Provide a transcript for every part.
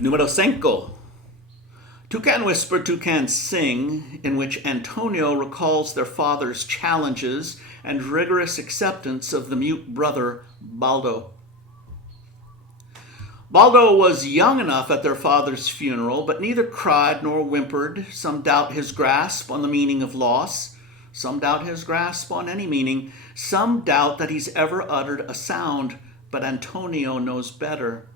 Número 5. Toucan Whisper, Toucan Sing, in which Antonio recalls their father's challenges and rigorous acceptance of the mute brother Baldo. Baldo was young enough at their father's funeral, but neither cried nor whimpered. Some doubt his grasp on the meaning of loss. Some doubt his grasp on any meaning. Some doubt that he's ever uttered a sound, but Antonio knows better.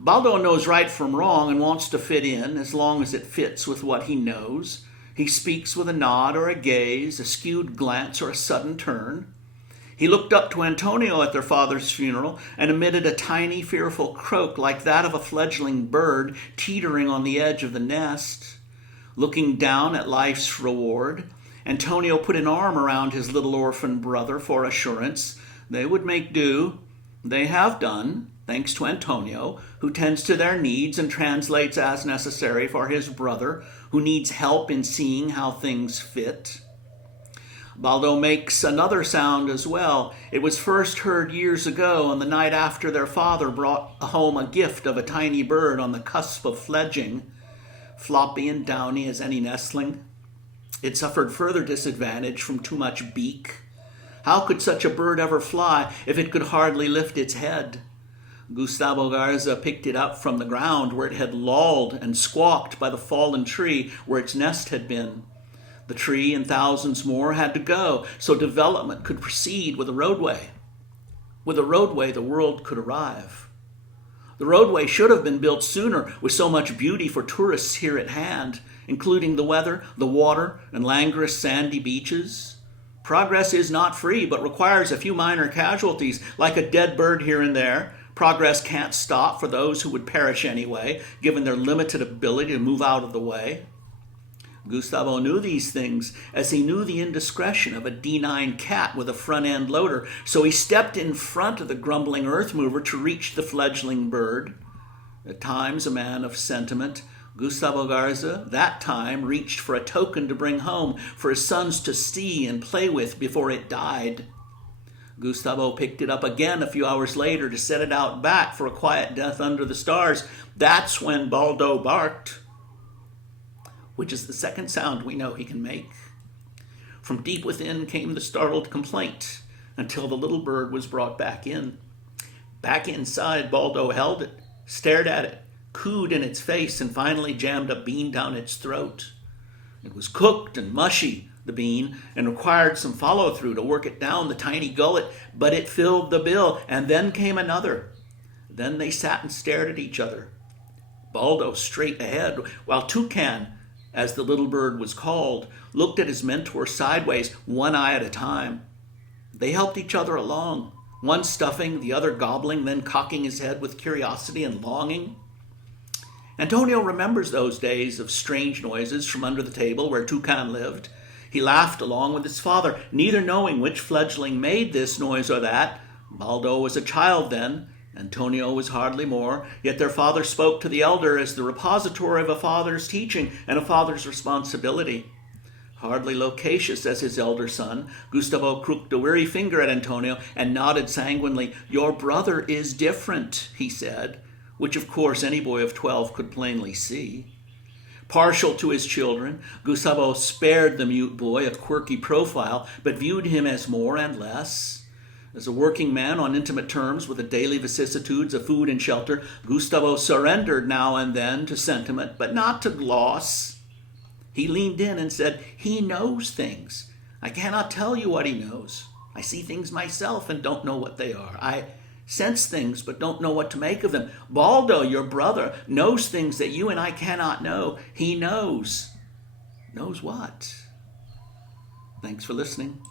Baldo knows right from wrong and wants to fit in as long as it fits with what he knows. He speaks with a nod or a gaze, a skewed glance or a sudden turn. He looked up to Antonio at their father's funeral and emitted a tiny, fearful croak like that of a fledgling bird teetering on the edge of the nest. Looking down at life's reward, Antonio put an arm around his little orphan brother for assurance. They would make do. They have done, thanks to Antonio, who tends to their needs and translates as necessary for his brother, who needs help in seeing how things fit. Baldo makes another sound as well. It was first heard years ago on the night after their father brought home a gift of a tiny bird on the cusp of fledging, floppy and downy as any nestling. It suffered further disadvantage from too much beak. How could such a bird ever fly if it could hardly lift its head? Gustavo Garza picked it up from the ground where it had lolled and squawked by the fallen tree where its nest had been. The tree and thousands more had to go so development could proceed with a roadway. With a roadway, the world could arrive. The roadway should have been built sooner with so much beauty for tourists here at hand, including the weather, the water, and languorous sandy beaches. Progress is not free, but requires a few minor casualties, like a dead bird here and there. Progress can't stop for those who would perish anyway, given their limited ability to move out of the way. Gustavo knew these things, as he knew the indiscretion of a D9 cat with a front-end loader, so he stepped in front of the grumbling earth mover to reach the fledgling bird. At times a man of sentiment, Gustavo Garza, that time, reached for a token to bring home for his sons to see and play with before it died. Gustavo picked it up again a few hours later to set it out back for a quiet death under the stars. That's when Baldo barked, which is the second sound we know he can make. From deep within came the startled complaint until the little bird was brought back in. Back inside, Baldo held it, stared at it, cooed in its face, and finally jammed a bean down its throat. It was cooked and mushy, the bean, and required some follow-through to work it down the tiny gullet, but it filled the bill, and then came another. Then they sat and stared at each other. Baldo straight ahead, while Toucan, as the little bird was called, looked at his mentor sideways, one eye at a time. They helped each other along, one stuffing, the other gobbling, then cocking his head with curiosity and longing. Antonio remembers those days of strange noises from under the table where Toucan lived. He laughed along with his father, neither knowing which fledgling made this noise or that. Baldo was a child then. Antonio was hardly more, yet their father spoke to the elder as the repository of a father's teaching and a father's responsibility. Hardly loquacious as his elder son, Gustavo crooked a weary finger at Antonio and nodded sanguinely. "Your brother is different," he said, which of course any boy of 12 could plainly see. Partial to his children, Gustavo spared the mute boy a quirky profile, but viewed him as more and less. As a working man on intimate terms with the daily vicissitudes of food and shelter, Gustavo surrendered now and then to sentiment, but not to gloss. He leaned in and said, "He knows things. I cannot tell you what he knows. I see things myself and don't know what they are. I sense things but don't know what to make of them. Baldo, your brother, knows things that you and I cannot know. He knows." Knows what? Thanks for listening.